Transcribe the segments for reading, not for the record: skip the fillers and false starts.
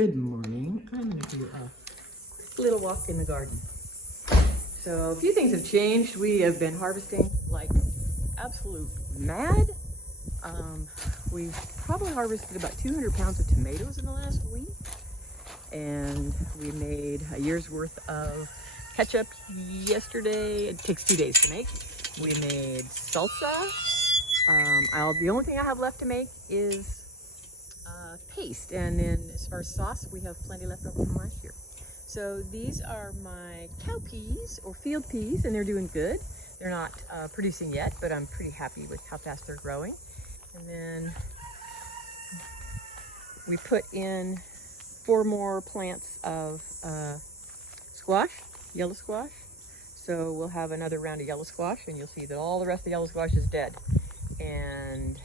Good morning. I'm going to do a quick little walk in the garden. So a few things have changed. We have been harvesting like absolute mad. We've probably harvested about 200 pounds of tomatoes in the last week. And we made a year's worth of ketchup yesterday. It takes 2 days to make. We made salsa. The only thing I have left to make is paste, and then as far as sauce, we have plenty left over from last year. So these are my cow peas or field peas, and they're doing good. They're not producing yet, but I'm pretty happy with how fast they're growing. And then we put in 4 more plants of squash, yellow squash. So we'll have another round of yellow squash, and you'll see that all the rest of the yellow squash is dead. And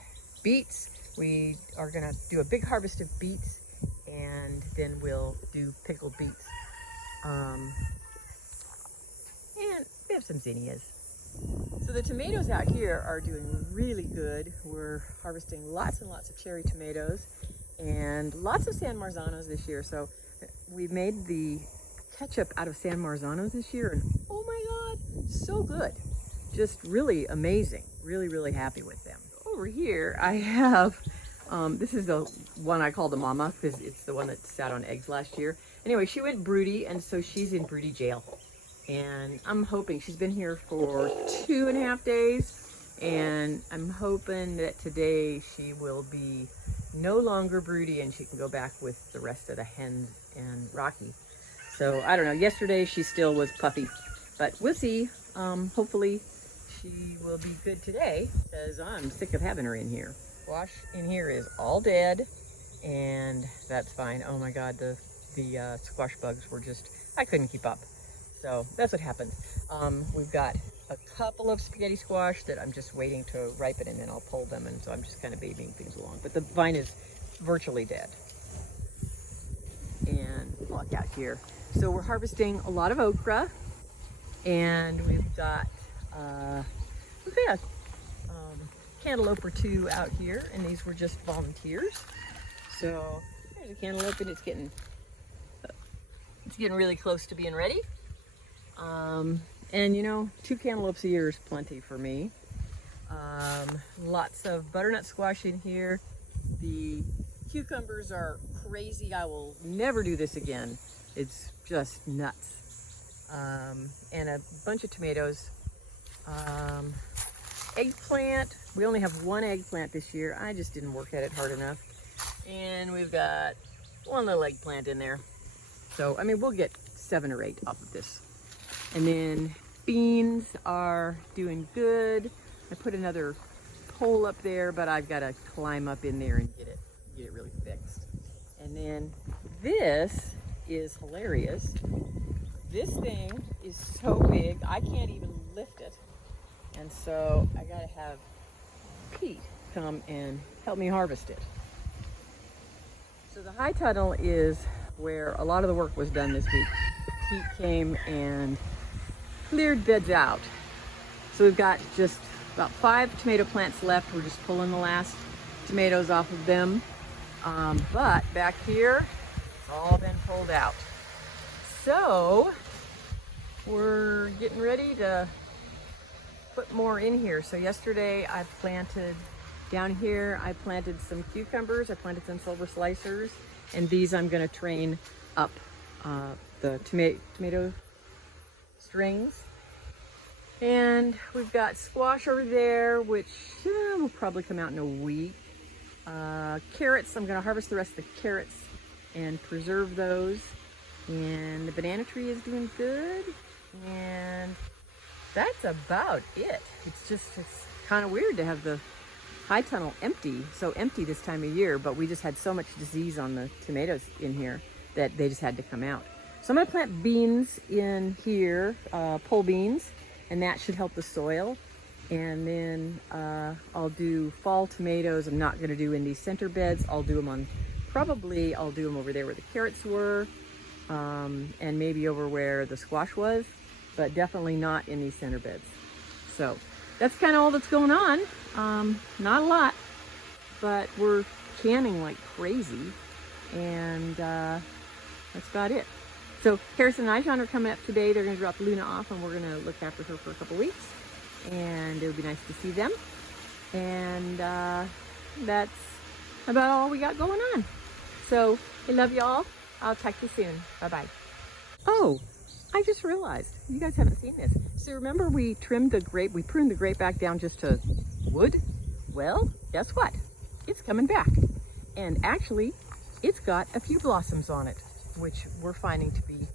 beets, we are gonna do a big harvest of beets, and then we'll do pickled beets. And we have some zinnias. So the tomatoes out here are doing really good. We're harvesting lots and lots of cherry tomatoes and lots of San Marzanos this year. So we made the ketchup out of San Marzanos this year, and oh my God, so good. Just really amazing. Really, really happy with them. Over here, I have, this is the one I call the mama because it's the one that sat on eggs last year. Anyway, she went broody, and so she's in broody jail. And I'm hoping, she's been here for 2.5 days, and I'm hoping that today she will be no longer broody and she can go back with the rest of the hens and Rocky. So I don't know, yesterday she still was puffy, but we'll see. Hopefully she will be good today, because I'm sick of having her in here. Squash in here is all dead, and that's fine. Oh my God, the squash bugs were just, I couldn't keep up. So that's what happened. We've got a couple of spaghetti squash that I'm just waiting to ripen, and then I'll pull them, and so I'm just kind of babying things along. But the vine is virtually dead. And look out here. So we're harvesting a lot of okra, and we've got a cantaloupe or 2 out here, and these were just volunteers. So there's a cantaloupe, and it's getting really close to being ready. And you know, 2 cantaloupes a year is plenty for me. Lots of butternut squash in here. The cucumbers are crazy. I will never do this again. It's just nuts. And a bunch of tomatoes. Eggplant, we only have 1 eggplant this year. I just didn't work at it hard enough. And we've got 1 little eggplant in there. So, I mean, we'll get 7 or 8 off of this. And then beans are doing good. I put another pole up there, but I've got to climb up in there and get it really fixed. And then this is hilarious. This thing is so big, I can't even lift it. And so I gotta have Pete come and help me harvest it. So the high tunnel is where a lot of the work was done this week. Pete came and cleared beds out. So we've got just about 5 tomato plants left. We're just pulling the last tomatoes off of them. But back here, it's all been pulled out. So we're getting ready to put more in here. So yesterday I planted down here, I planted some cucumbers, I planted some silver slicers, and these I'm going to train up the tomato strings. And we've got squash over there, which will probably come out in a week. Carrots, I'm going to harvest the rest of the carrots and preserve those. And the banana tree is doing good. And that's about it. It's kind of weird to have the high tunnel so empty this time of year, but we just had so much disease on the tomatoes in here that they just had to come out. So I'm gonna plant beans in here, pole beans, and that should help the soil. And then I'll do fall tomatoes. I'm not gonna do in these center beds. I'll do them over there where the carrots were, and maybe over where the squash was, but definitely not in these center beds. So that's kind of all that's going on. Not a lot, but we're canning like crazy. And that's about it. So Harrison and Ijon are coming up today. They're going to drop Luna off, and we're going to look after her for a couple weeks. And it would be nice to see them. And that's about all we got going on. So I love y'all. I'll talk to you soon. Bye-bye. Oh, I just realized you guys haven't seen this. So remember we pruned the grape back down just to wood? Well, guess what? It's coming back. And actually, it's got a few blossoms on it, which we're finding to be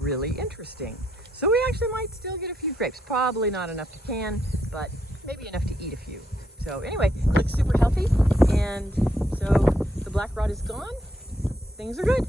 really interesting. So we actually might still get a few grapes. Probably not enough to can, but maybe enough to eat a few. So anyway, it looks super healthy. And so the black rot is gone. Things are good.